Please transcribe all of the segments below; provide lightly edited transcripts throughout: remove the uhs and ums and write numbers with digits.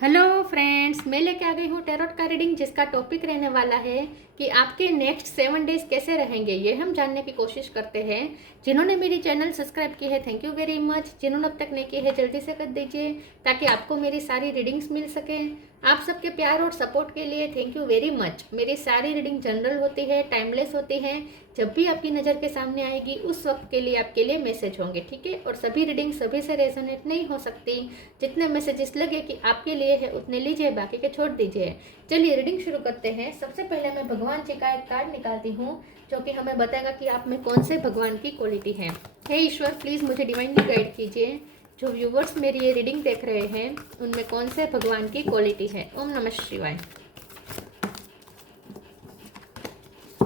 Hello friends, मैं लेके आ गई हूँ टैरोट का रीडिंग, जिसका टॉपिक रहने वाला है कि आपके नेक्स्ट 7 डेज कैसे रहेंगे। ये हम जानने की कोशिश करते हैं। जिन्होंने मेरी चैनल सब्सक्राइब की है, थैंक यू वेरी मच। जिन्होंने अब तक नहीं की है, जल्दी से कर दीजिए ताकि आपको मेरी सारी रीडिंग्स मिल सके। आप सबके प्यार और सपोर्ट के लिए थैंक यू वेरी मच। मेरी सारी रीडिंग जनरल होती है, टाइमलेस होती है। जब भी आपकी नज़र के सामने आएगी उस वक्त के लिए आपके लिए मैसेज होंगे, ठीक है। और सभी रीडिंग सभी से रेजोनेट नहीं हो सकती। जितने मैसेजेस लगे कि आपके लिए है उतने लीजिए, बाकी के छोड़ दीजिए। चलिए रीडिंग शुरू करते हैं। सबसे पहले मैं भगवान जी का एक कार्ड निकालती हूँ जो कि हमें बताएगा कि आप में कौन से भगवान की क्वालिटी है। हे ईश्वर, प्लीज़ मुझे डिवाइनली गाइड कीजिए। जो व्यूवर्स मेरी ये रीडिंग देख रहे हैं उनमें कौन से भगवान की क्वालिटी है। ओम नमः शिवाय।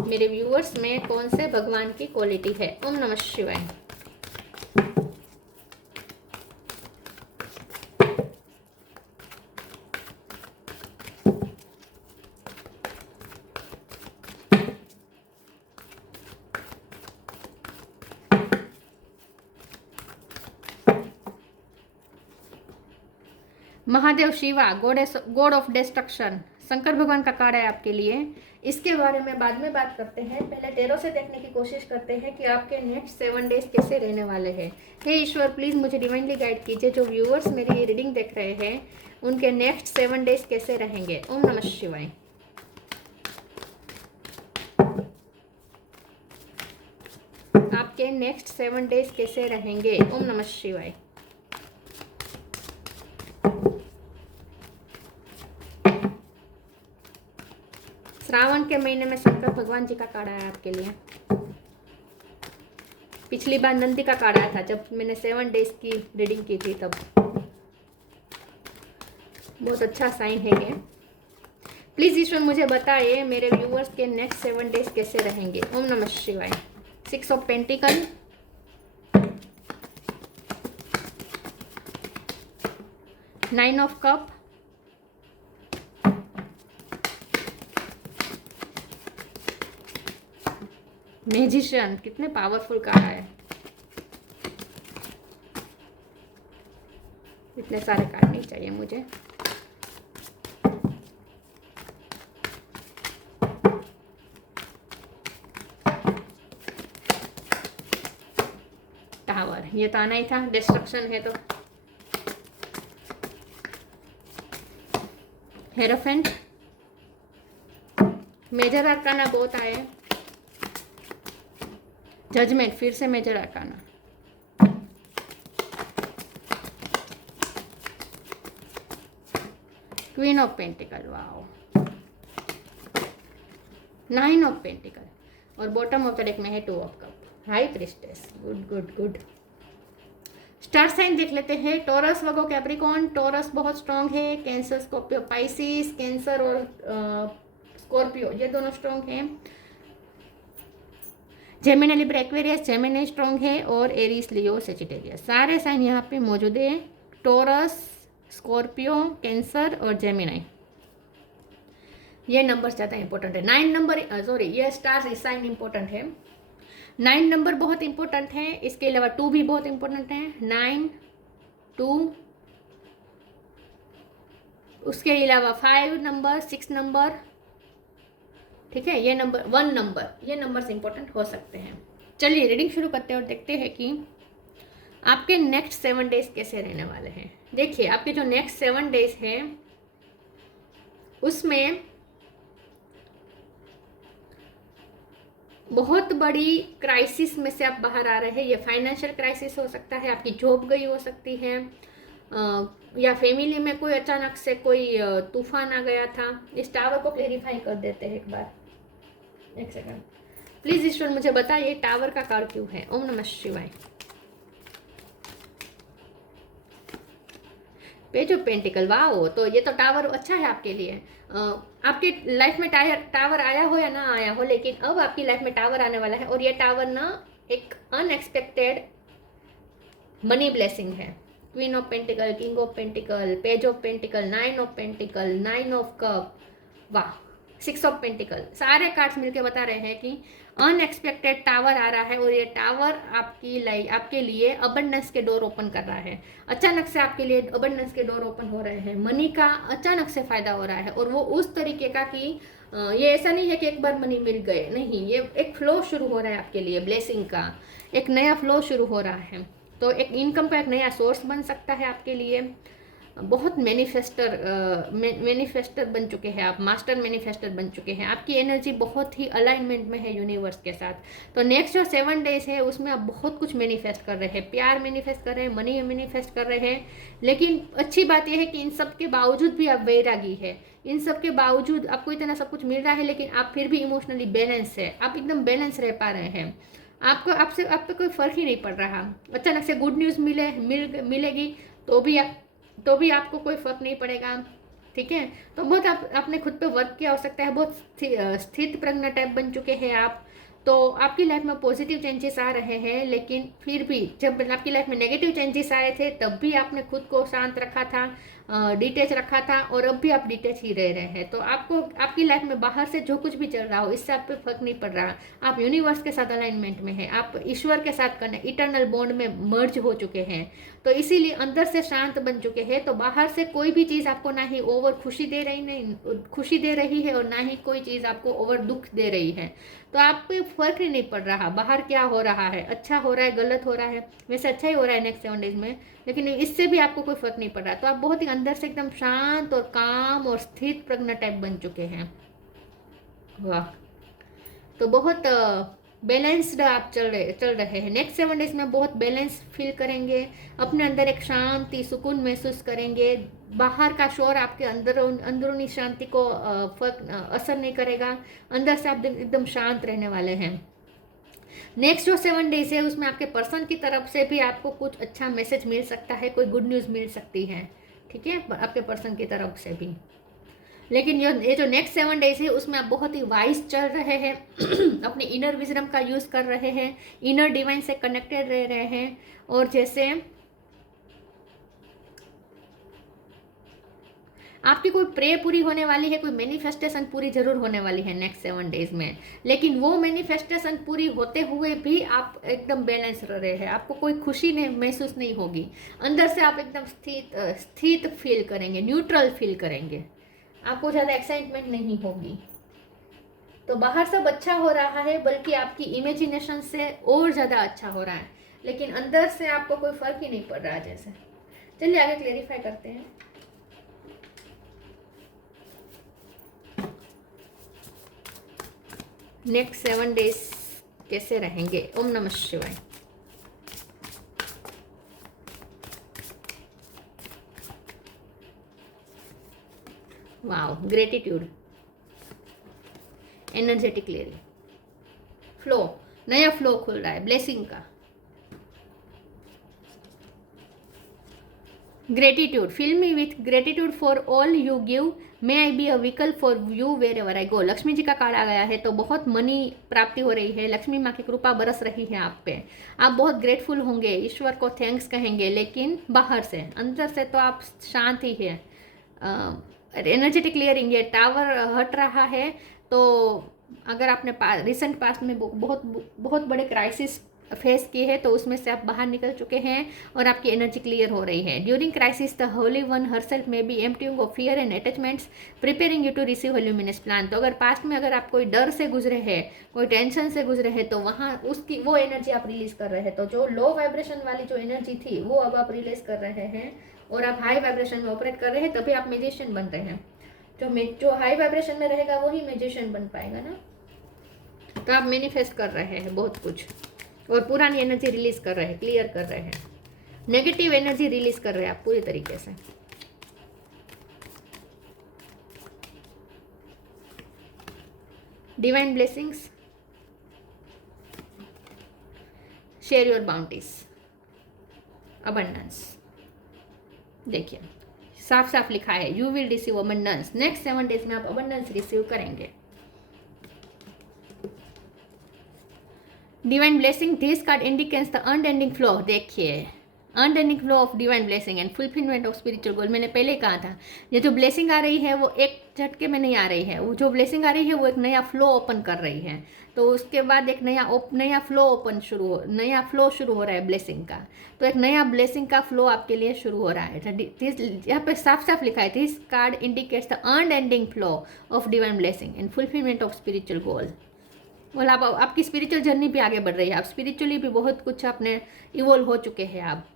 मेरे व्यूवर्स में कौन से भगवान की क्वालिटी है। ओम नमः शिवाय। Mahadev Shiva, God of destruction, Shankar भगवान का कार्ड है आपके लिए। इसके बारे में बाद में बात करते हैं। पहले टेरो से देखने की कोशिश करते हैं कि आपके नेक्स्ट 7 डेज कैसे रहने वाले हैं। हे ईश्वर, प्लीज़ मुझे डिवाइनली गाइड कीजिए। जो व्यूअर्स मेरी ये रीडिंग देख रहे हैं उनके नेक्स्ट 7 डेज कैसे रहेंगे। ओम नमः शिवाय। आपके नेक्स्ट 7 डेज कैसे रहेंगे। ओम नमः शिवाय। श्रावण के महीने में शंकर भगवान जी का कार्ड आया आपके लिए। पिछली बार नंदी का कार्ड आया था जब मैंने 7 डेज की रीडिंग की थी, तब। बहुत अच्छा साइन है ये। प्लीज ईश्वर मुझे बताइए मेरे व्यूअर्स के नेक्स्ट 7 डेज कैसे रहेंगे। ओम नमः शिवाय। 6 of pentacle, 9 of cup, magician. कितने पावरफुल कार्ड है। इतने सारे कार्ड नहीं चाहिए मुझे। टावर, ये तो आना ही था, डिस्ट्रक्शन है तो। हेरोफेंट, मेजर आर्काना बहुत आए। जजमेंट, फिर से major arcana. Queen of pentacle, wow. 9 of pentacle और बॉटम ऑफ द डेक में है 2 of cup. High priestess, good good good. Star sign देख लेते हैं। Taurus, Virgo, Capricorn. टॉरस बहुत स्ट्रांग है। Cancer, Scorpio, Pisces. कैंसर और स्कॉर्पियो ये दोनों स्ट्रांग हैं। Gemini, Libra, Aquarius, Gemini strong है। और एरीज, लियो, सेजिटेरियस, सारे साइन यहाँ पे मौजूद है। टॉरस, स्कॉर्पियो, कैंसर और जेमिनी। ये नंबर ज़्यादा इंपॉर्टेंट है। 9 नंबर, सॉरी, ये स्टार साइन इंपॉर्टेंट है। 9 नंबर बहुत इंपॉर्टेंट है। इसके अलावा 2 भी बहुत इंपॉर्टेंट है। 9, 2, उसके अलावा 5 नंबर, 6 नंबर, ठीक है। ये नंबर 1 नंबर, ये नंबर्स इंपॉर्टेंट हो सकते हैं। चलिए रीडिंग शुरू करते हैं और देखते हैं कि आपके नेक्स्ट 7 डेज कैसे रहने वाले हैं। देखिए, आपके जो नेक्स्ट 7 डेज हैं उसमें बहुत बड़ी क्राइसिस में से आप बाहर आ रहे हैं। ये फाइनेंशियल क्राइसिस हो सकता है, आपकी जॉब गई हो सकती है, या फैमिली में कोई अचानक से कोई तूफान आ गया था। इस टावर को क्लेरिफाई कर देते हैं एक बार। एक सेकंड प्लीज ईश्वर मुझे बताइए टावर का कार्ड क्यों है। ओम नमः शिवाय। Page of pentacle, wow. तो ये तो टावर अच्छा है आपके लिए। आपकी लाइफ में टावर आया हो या ना आया हो, लेकिन अब आपकी लाइफ में टावर आने वाला है। और ये टावर ना एक अनएक्सपेक्टेड मनी ब्लेसिंग है। Queen of pentacle, king of pentacle, page of pentacle, 9 of pentacle, 9 of cup, वाह। 6 ऑफ पेंटिकल, सारे कार्ड्स मिलके बता रहे हैं कि अनएक्सपेक्टेड टावर आ रहा है और ये टावर आपके लिए अबंडेंस के डोर ओपन कर रहा है। अचानक से आपके लिए अबंडेंस के डोर ओपन हो रहे हैं, मनी का अचानक से फायदा हो रहा है और वो उस तरीके का कि ये ऐसा नहीं है कि एक बार मनी मिल गए, नहीं, ये एक फ्लो शुरू हो रहा है आपके लिए, ब्लेसिंग का एक नया फ्लो शुरू हो रहा है। तो एक इनकम का एक नया सोर्स बन सकता है आपके लिए। बहुत मैनिफेस्टर बन चुके हैं आप, मास्टर मैनिफेस्टर बन चुके हैं। आपकी एनर्जी बहुत ही अलाइनमेंट में है यूनिवर्स के साथ। तो नेक्स्ट जो 7 डेज है उसमें आप बहुत कुछ मैनिफेस्ट कर रहे हैं, प्यार मैनिफेस्ट कर रहे हैं, मनी मैनिफेस्ट कर रहे हैं। लेकिन अच्छी बात यह है कि इन सब के बावजूद भी आप वैरागी है, इन सब के बावजूद आपको इतना सब कुछ मिल रहा है लेकिन आप फिर भी इमोशनली बैलेंस है, आप एकदम बैलेंस रह पा रहे हैं। आपको आप पे कोई फर्क ही नहीं पड़ रहा। अचानक से गुड न्यूज़ मिलेगी तो भी आपको कोई फर्क नहीं पड़ेगा, ठीक है। तो बहुत आपने खुद पे वर्क किया हो सकता है, बहुत स्थित प्रज्ञ टाइप बन चुके हैं आप। तो आपकी लाइफ में पॉजिटिव चेंजेस आ रहे हैं, लेकिन फिर भी जब आपकी लाइफ में नेगेटिव चेंजेस आए थे तब भी आपने खुद को शांत रखा था, डिटेच रखा था, और अब भी आप डिटेच ही रह रहे हैं। तो आपको आपकी लाइफ में बाहर से जो कुछ भी चल रहा हो इससे आप पे फर्क नहीं पड़ रहा। आप यूनिवर्स के साथ अलाइनमेंट में हैं, आप ईश्वर के साथ इटर्नल बॉन्ड में मर्ज हो चुके हैं। तो इसीलिए अंदर से शांत बन चुके हैं। तो बाहर से कोई भी चीज़ आपको ना ही ओवर खुशी दे रही है और ना ही कोई चीज़ आपको ओवर दुख दे रही है। तो आप पे फर्क ही नहीं पड़ रहा बाहर क्या हो रहा है, अच्छा हो रहा है, गलत हो रहा है। वैसे अच्छा ही हो रहा है नेक्स्ट 7 डेज में, लेकिन इससे भी आपको कोई फर्क नहीं पड़ रहा। तो आप बहुत ही अंदर से एकदम शांत और काम और स्थित प्रज्ञ टाइप बन चुके हैं। वाह, तो बहुत बैलेंस्ड आप चल रहे हैं। नेक्स्ट 7 डेज में बहुत बैलेंस फील करेंगे, अपने अंदर एक शांति सुकून महसूस करेंगे। बाहर का शोर आपके अंदरूनी शांति को असर नहीं करेगा। अंदर से आप एकदम शांत रहने वाले हैं। नेक्स्ट जो 7 डेज है उसमें आपके पर्सन की तरफ से भी आपको कुछ अच्छा मैसेज मिल सकता है, कोई गुड न्यूज़ मिल सकती है, ठीक है, आपके पर्सन की तरफ से भी। लेकिन ये जो नेक्स्ट 7 डेज है उसमें आप बहुत ही वाइज चल रहे हैं अपने इनर विजडम का यूज़ कर रहे हैं, इनर डिवाइन से कनेक्टेड रह रहे हैं। और जैसे आपकी कोई प्रे पूरी होने वाली है, कोई मैनिफेस्टेशन पूरी जरूर होने वाली है नेक्स्ट 7 डेज में। लेकिन वो मैनिफेस्टेशन पूरी होते हुए भी आप एकदम बैलेंस रह रहे हैं, आपको कोई खुशी महसूस नहीं होगी। अंदर से आप एकदम स्थित फील करेंगे, न्यूट्रल फील करेंगे, आपको ज़्यादा एक्साइटमेंट नहीं होगी। तो बाहर सब अच्छा हो रहा है, बल्कि आपकी इमेजिनेशन से और ज़्यादा अच्छा हो रहा है, लेकिन अंदर से आपको कोई फर्क ही नहीं पड़ रहा जैसे। चलिए आगे क्लेरिफाई करते हैं। नेक्स्ट 7 डेज कैसे रहेंगे। ओम नमः शिवाय। वाओ, ग्रेटिट्यूड, एनर्जेटिकली फ्लो, नया फ्लो खुल रहा है ब्लेसिंग का। Gratitude, fill me with gratitude for all you give, may I be a vehicle for you wherever I go. Lakshmi ji का कार्ड आ गया है, तो बहुत मनी प्राप्ति हो रही है, लक्ष्मी माँ की कृपा बरस रही है आप पे। आप बहुत ग्रेटफुल होंगे, ईश्वर को थैंक्स कहेंगे, लेकिन बाहर से, अंदर से तो आप शांत ही है। एनर्जेटिक क्लियरिंग, ये टावर हट रहा है। तो अगर आपने रिसेंट पास्ट में बहुत बड़े क्राइसिस फेस किए हैं तो उसमें से आप बाहर निकल चुके हैं और आपकी एनर्जी क्लियर हो रही है। During crisis the holy one herself may be emptying of fear and attachments preparing you to receive luminous plan. तो अगर पास्ट में अगर आप कोई डर से गुजरे हैं, कोई टेंशन से गुजरे हैं, तो वहाँ उसकी वो एनर्जी आप रिलीज कर रहे हैं। तो जो लो वाइब्रेशन वाली जो एनर्जी थी वो अब आप रिलीज कर रहे हैं और आप हाई वाइब्रेशन में ऑपरेट कर रहे हैं, तभी आप म्यूजिशियन बन रहे हैं। जो हाई वाइब्रेशन में रहेगा वही म्यूजिशियन बन पाएगा ना। तो आप मैनिफेस्ट कर रहे हैं बहुत कुछ और पुरानी एनर्जी रिलीज कर रहे हैं, क्लियर कर रहे हैं, नेगेटिव एनर्जी रिलीज कर रहे हैं आप पूरी तरीके से। Divine blessings, share your bounties, abundance. देखिए साफ साफ लिखा है, you will receive abundance. Next 7 days में आप अबंडेंस रिसीव करेंगे। Divine blessing, this card indicates the unending flow. देखिए unending flow of divine blessing and fulfilment of spiritual goal. मैंने पहले ही कहा था, ये जो ब्लेसिंग आ रही है वो एक झटके में नहीं आ रही है, वो जो ब्लेसिंग आ रही है वो एक नया फ्लो ओपन कर रही है। तो उसके बाद एक नया फ्लो शुरू हो रहा है ब्लेसिंग का। तो एक नया ब्लेसिंग का फ्लो आपके लिए शुरू हो रहा है। यहाँ पे साफ साफ लिखा है, this card indicates the unending flow of divine blessing and fulfilment of spiritual goal. बोला आप आपकी स्पिरिचुअल जर्नी भी आगे बढ़ रही है, आप स्पिरिचुअली भी बहुत कुछ अपने इवोल्व हो चुके हैं आप।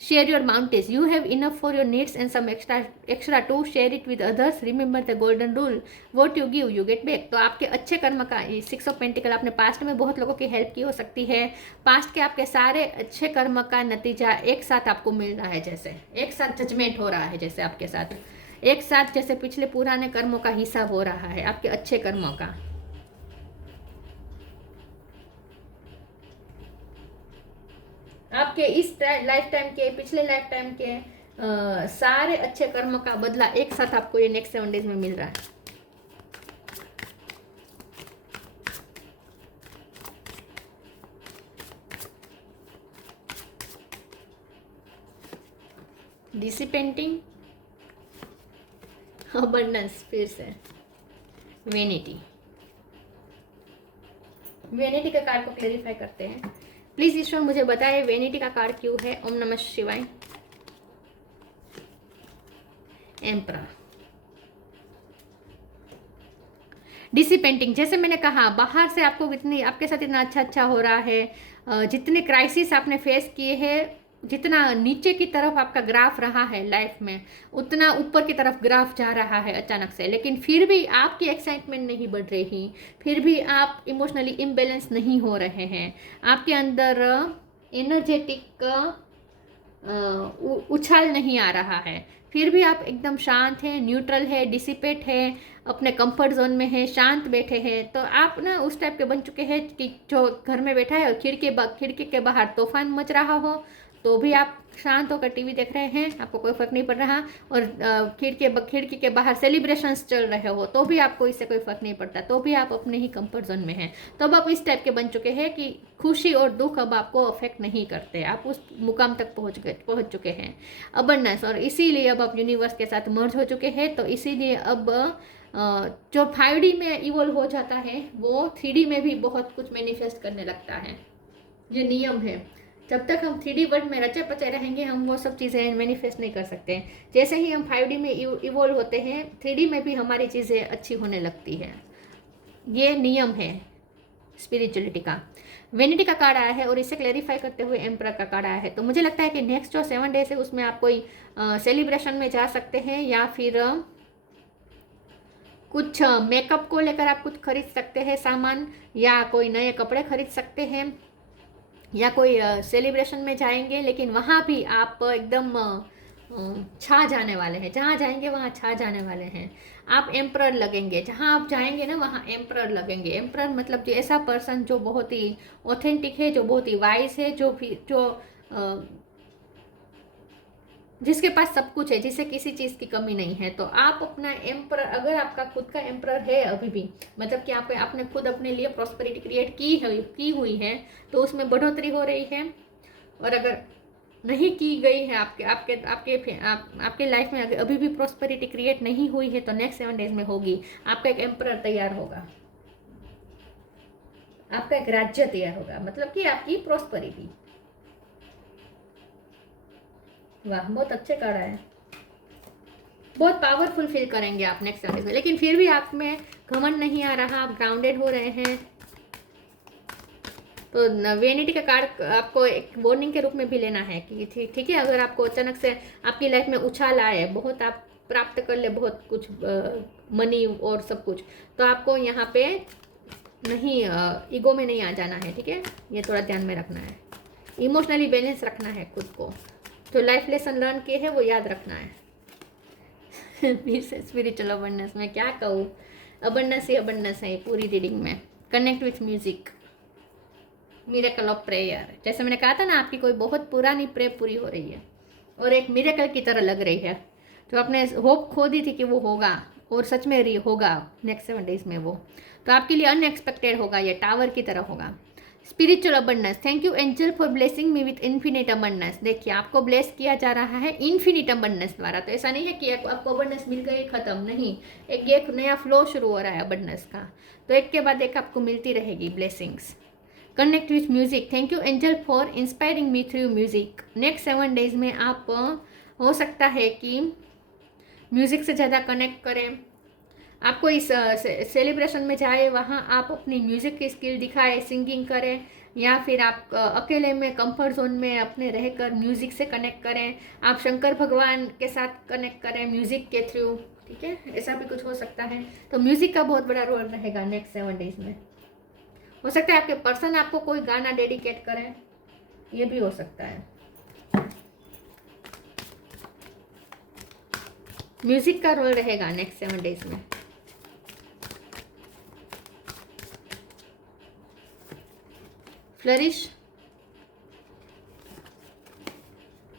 Share your mountains, you have enough for your needs and some extra to share it with others. Remember the golden rule, what you give you get back. तो आपके अच्छे कर्म का 6 ऑफ पेंटिकल, आपने पास्ट में बहुत लोगों की हेल्प की हो सकती है, पास्ट के आपके सारे अच्छे कर्म का नतीजा एक साथ आपको मिल रहा है, जैसे एक साथ जजमेंट हो रहा है, जैसे आपके साथ एक साथ जैसे पिछले पुराने कर्मों का हिसाब हो रहा है, आपके अच्छे कर्मों का। आपके इस लाइफ टाइम के, पिछले लाइफ टाइम के सारे अच्छे कर्मों का बदला एक साथ आपको ये नेक्स्ट 7 डेज में मिल रहा है। डिसिपेंटिंग, अबंडेंस, फिर से वेनिटी। वेनिटी का कार्ड को क्लेरिफाई करते हैं। प्लीज ईश्वर मुझे बताएं वेनिटी का कार्ड क्यों है। ओम नमः शिवाय। एम्परर, डिसिपेंटिंग, जैसे मैंने कहा बाहर से आपको इतनी, आपके साथ इतना अच्छा हो रहा है, जितने क्राइसिस आपने फेस किए हैं, जितना नीचे की तरफ आपका ग्राफ रहा है लाइफ में, उतना ऊपर की तरफ ग्राफ जा रहा है अचानक से। लेकिन फिर भी आपकी एक्साइटमेंट नहीं बढ़ रही, फिर भी आप इमोशनली इम्बैलेंस नहीं हो रहे हैं, आपके अंदर एनर्जेटिक उछाल नहीं आ रहा है, फिर भी आप एकदम शांत हैं, न्यूट्रल है, डिसिपेट है, अपने कंफर्ट जोन में है, शांत बैठे हैं। तो आप ना उस टाइप के बन चुके हैं कि जो घर में बैठा है और खिड़की के बाहर तूफान मच रहा हो तो भी आप शांत होकर टीवी देख रहे हैं, आपको कोई फर्क नहीं पड़ रहा। और खिड़की के बाहर सेलिब्रेशंस चल रहे हो तो भी आपको इससे कोई फर्क नहीं पड़ता, तो भी आप अपने ही कंफर्ट जोन में हैं। तो अब आप इस टाइप के बन चुके हैं कि खुशी और दुख अब आपको अफेक्ट नहीं करते, आप उस मुकाम तक पहुंच चुके हैं, अबंडेंस। और इसीलिए अब आप यूनिवर्स के साथ मर्ज हो चुके हैं। तो इसीलिए अब जो 5D में इवॉल्व हो जाता है वो 3D में भी बहुत कुछ मैनिफेस्ट करने लगता है। ये नियम है, जब तक हम 3D वर्ल्ड में रचे पचे रहेंगे हम वो सब चीज़ें मैनिफेस्ट नहीं कर सकते। जैसे ही हम 5D में इवॉल्व होते हैं 3D में भी हमारी चीज़ें अच्छी होने लगती है। ये नियम है स्पिरिचुअलिटी का। वेनिटी का कार्ड आया है और इसे क्लैरिफाई करते हुए एम्परर का कार्ड आया है। तो मुझे लगता है कि नेक्स्ट जो 7 डेज है उसमें आप कोई सेलिब्रेशन में जा सकते हैं, या फिर कुछ मेकअप को लेकर आप कुछ खरीद सकते हैं सामान, या कोई नए कपड़े खरीद सकते हैं, या कोई सेलिब्रेशन में जाएंगे। लेकिन वहाँ भी आप एकदम छा जाने वाले हैं, जहाँ जाएंगे वहाँ छा जाने वाले हैं। आप एम्परर लगेंगे, जहाँ आप जाएंगे ना वहाँ एम्परर लगेंगे। एम्परर मतलब जो ऐसा पर्सन जो बहुत ही ऑथेंटिक है, जो बहुत ही वाइज है, जिसके पास सब कुछ है, जिसे किसी चीज़ की कमी नहीं है। तो आप अपना एम्परर, अगर आपका खुद का एम्परर है अभी भी, मतलब कि आपने खुद अपने लिए प्रॉस्पेरिटी क्रिएट की हुई है, तो उसमें बढ़ोतरी हो रही है। और अगर नहीं की गई है आपके लाइफ में अभी भी प्रॉस्पेरिटी क्रिएट नहीं हुई है, तो नेक्स्ट 7 डेज में होगी। आपका एक एम्परर तैयार होगा, आपका एक राज्य तैयार होगा, मतलब कि आपकी प्रॉस्पेरिटी। वाह, बहुत अच्छे कार्ड है, बहुत पावरफुल फील करेंगे आप नेक्स्ट 7 डेज में। लेकिन फिर भी आप में घमंड नहीं आ रहा, आप ग्राउंडेड हो रहे हैं। तो वेनिटी का कार्ड आपको एक वार्निंग के रूप में भी लेना है कि ठीक है, अगर आपको अचानक से आपकी लाइफ में उछाल आए, बहुत आप प्राप्त कर ले बहुत कुछ मनी और सब कुछ, तो आपको यहाँ पे नहीं ईगो में नहीं आ जाना है, ठीक है, ये थोड़ा ध्यान में रखना है। इमोशनली बैलेंस रखना है खुद को, जो लाइफ लेसन लर्न किए हैं वो याद रखना है। फिर से स्पिरिचुअल अबंडेंस में क्या कहूँ, अबंडेंस ही अबंडेंस है पूरी रीडिंग में। Connect with music, miracle of prayer. जैसे मैंने कहा था ना, आपकी कोई बहुत पुरानी प्रेयर पूरी हो रही है और एक मिरेकल की तरह लग रही है। जो आपने होप खो दी थी कि वो होगा और सच में होगा नेक्स्ट 7 डेज में, वो तो आपके लिए अनएक्सपेक्टेड होगा, ये टावर की तरह होगा। Spiritual abundance, thank you angel for blessing me with infinite abundance. देखिए आपको ब्लेस किया जा रहा है इन्फिनिट अबंडेंस द्वारा। तो ऐसा नहीं है कि आपको अबंडेंस मिल गई खत्म, नहीं, एक नया फ्लो शुरू हो रहा है अबंडेंस का। तो एक के बाद एक आपको मिलती रहेगी blessings. Connect with music, thank you angel for inspiring me through music. Next 7 days में आप हो सकता है कि म्यूजिक से ज़्यादा कनेक्ट करें, आपको इस सेलिब्रेशन में जाए, वहाँ आप अपनी म्यूज़िक की स्किल दिखाएं, सिंगिंग करें, या फिर आप अकेले में कंफर्ट जोन में अपने रहकर म्यूज़िक से कनेक्ट करें, आप शंकर भगवान के साथ कनेक्ट करें म्यूज़िक के थ्रू, ठीक है, ऐसा भी कुछ हो सकता है। तो म्यूज़िक का बहुत बड़ा रोल रहेगा नेक्स्ट 7 डेज में। हो सकता है आपके पर्सन आपको कोई गाना डेडिकेट करें, ये भी हो सकता है। म्यूज़िक का रोल रहेगा नेक्स्ट 7 डेज में। Flourish,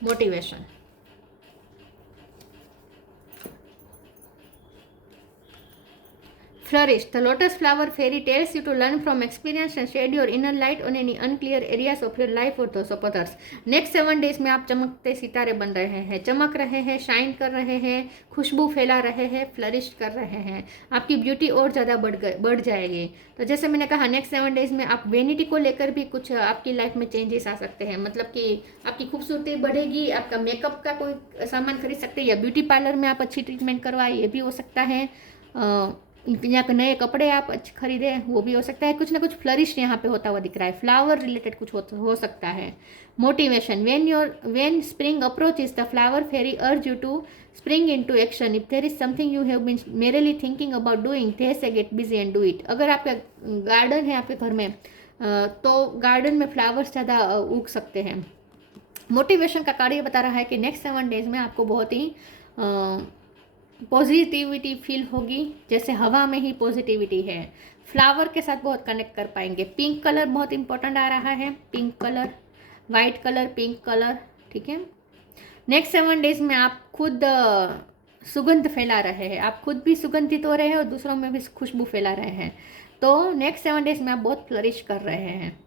motivation, flourish. The lotus flower fairy tells you to learn from experience and shed your inner light on any unclear areas of your life or those of others. Next 7 days में आप चमकते सितारे बन रहे हैं, चमक रहे हैं, शाइन कर रहे हैं, खुशबू फैला रहे हैं, फ्लरिश कर रहे हैं, आपकी ब्यूटी और ज़्यादा बढ़ जाएगी। तो जैसे मैंने कहा नेक्स्ट 7 डेज में आप वेनिटी को लेकर भी कुछ आपकी लाइफ में चेंजेस आ सकते हैं, मतलब कि आपकी खूबसूरती बढ़ेगी, आपका मेकअप का कोई सामान खरीद सकते हैं, या ब्यूटी पार्लर में आप अच्छी ट्रीटमेंट करवाए, ये भी हो सकता है, या नए कपड़े आप अच्छे खरीदे, वो भी हो सकता है। कुछ ना कुछ फ्लरिश यहाँ पे होता हुआ दिख रहा है, फ्लावर रिलेटेड कुछ हो सकता है। Motivation, when spring approach is the flower fairy urge you to spring into action. If there is something you have been merely thinking about doing, they say get busy and do it. अगर आपका garden है आपके घर में, तो garden में flowers ज़्यादा उग सकते हैं। मोटिवेशन का कार्य बता रहा है कि नेक्स्ट 7 डेज में आपको बहुत ही पॉजिटिविटी फील होगी, जैसे हवा में ही पॉजिटिविटी है। फ्लावर के साथ बहुत कनेक्ट कर पाएंगे। पिंक कलर बहुत इंपॉर्टेंट आ रहा है, pink colour, white colour, pink colour, ठीक है। नेक्स्ट 7 डेज में आप खुद सुगंध फैला रहे हैं, आप खुद भी सुगंधित हो रहे हैं और दूसरों में भी खुशबू फैला रहे हैं। तो नेक्स्ट 7 डेज में आप बहुत फ्लरिश कर रहे हैं।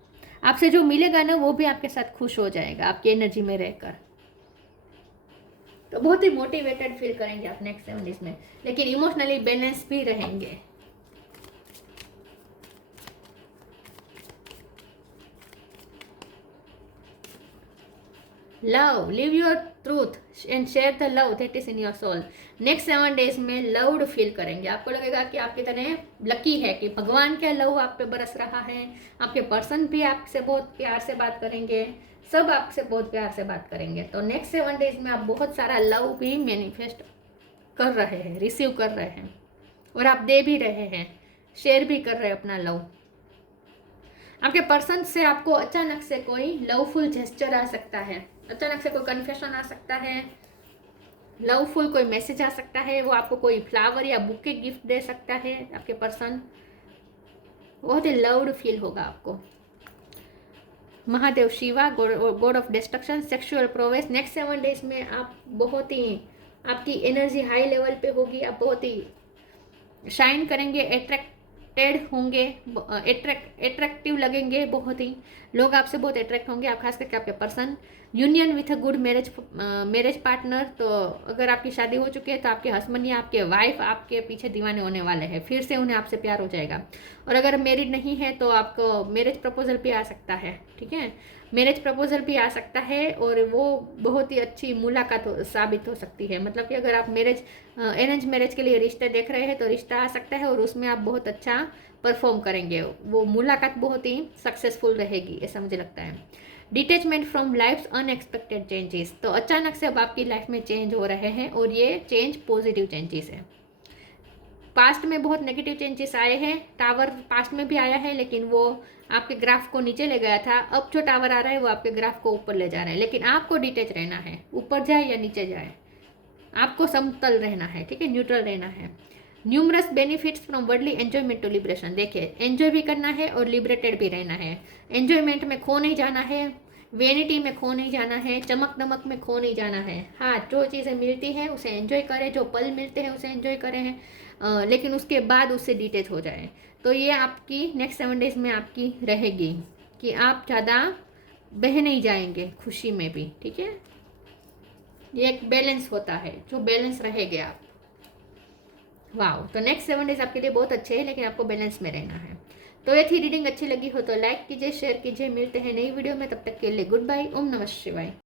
आपसे जो मिलेगा ना वो भी आपके साथ खुश हो जाएगा आपकी एनर्जी में रहकर। तो बहुत ही मोटिवेटेड फील करेंगे आप नेक्स्ट 7 डेज में, लेकिन इमोशनली बैलेंस भी रहेंगे। Love, live your truth and share the love that is in your soul. Next 7 days में लव्ड फील करेंगे, आपको लगेगा कि आपकी तरह लकी है कि भगवान का लव आप पे बरस रहा है, आपके पर्सन भी आपसे बहुत प्यार से बात करेंगे, सब आपसे बहुत प्यार से बात करेंगे। तो नेक्स्ट 7 डेज में आप बहुत सारा लव भी मैनिफेस्ट कर रहे हैं, रिसीव कर रहे हैं, और आप दे भी रहे हैं, शेयर भी कर रहे हैं अपना लव। आपके पर्सन से आपको अचानक से कोई लवफुल जेस्चर आ सकता है, अचानक से कोई कन्फेशन आ सकता है, लवफुल कोई मैसेज आ सकता है, वो आपको कोई फ्लावर या बुके गिफ्ट दे सकता है। आपके पर्सन बहुत ही लव्ड फील होगा आपको। Mahadev Shiva, God of destruction, sexual prowess. Next 7 days में आप बहुत ही, आपकी एनर्जी हाई लेवल पे होगी, आप बहुत ही शाइन करेंगे, अट्रैक्टेड होंगे, अट्रैक्टिव लगेंगे, बहुत ही लोग आपसे बहुत अट्रैक्ट होंगे, आप खास करके आपके person. Union with a good marriage partner. तो अगर आपकी शादी हो चुकी है तो आपके हस्बैंड या आपके वाइफ आपके पीछे दीवाने होने वाले हैं, फिर से उन्हें आपसे प्यार हो जाएगा। और अगर मैरिड नहीं है तो आपको मैरिज प्रपोजल भी आ सकता है, ठीक है, मैरिज प्रपोजल भी आ सकता है, और वो बहुत ही अच्छी मुलाकात साबित हो सकती है। मतलब कि अगर आप अरेंज मैरिज के लिए रिश्ते देख रहे हैं तो रिश्ता आ सकता है, और उसमें आप बहुत अच्छा परफॉर्म करेंगे, वो मुलाकात बहुत ही सक्सेसफुल रहेगी, ऐसा मुझे लगता है। Detachment from life's unexpected changes. तो अचानक से अब आपकी लाइफ में चेंज हो रहे हैं, और ये चेंज पॉजिटिव चेंजेस है। पास्ट में बहुत नेगेटिव चेंजेस आए हैं, टावर पास्ट में भी आया है, लेकिन वो आपके ग्राफ को नीचे ले गया था। अब जो टावर आ रहा है वो आपके ग्राफ को ऊपर ले जा रहा है, लेकिन आपको डिटैच रहना है, ऊपर जाए या नीचे जाए, आपको समतल रहना है, ठीक है, न्यूट्रल रहना है। Numerous benefits from worldly enjoyment to liberation. देखिए, एंजॉय भी करना है और लिबरेटेड भी रहना है। एंजॉयमेंट में खो नहीं जाना है, वेनिटी में खो नहीं जाना है, चमक दमक में खो नहीं जाना है। हाँ, जो चीज़ें मिलती हैं उसे एंजॉय करें, जो पल मिलते हैं उसे एंजॉय करें हैं, लेकिन उसके बाद उससे डिटेच हो जाए। तो ये आपकी नेक्स्ट 7 डेज में आपकी रहेगी कि आप ज़्यादा बह नहीं जाएंगे खुशी में भी, ठीक है। ये एक बैलेंस होता है, जो बैलेंस रहेंगे आप। वाह, तो नेक्स्ट 7 डेज आपके लिए बहुत अच्छे हैं, लेकिन आपको बैलेंस में रहना है। तो ये थी रीडिंग, अच्छी लगी हो तो लाइक कीजिए, शेयर कीजिए। मिलते हैं नई वीडियो में, तब तक के लिए गुड बाय। ओम नमः शिवाय।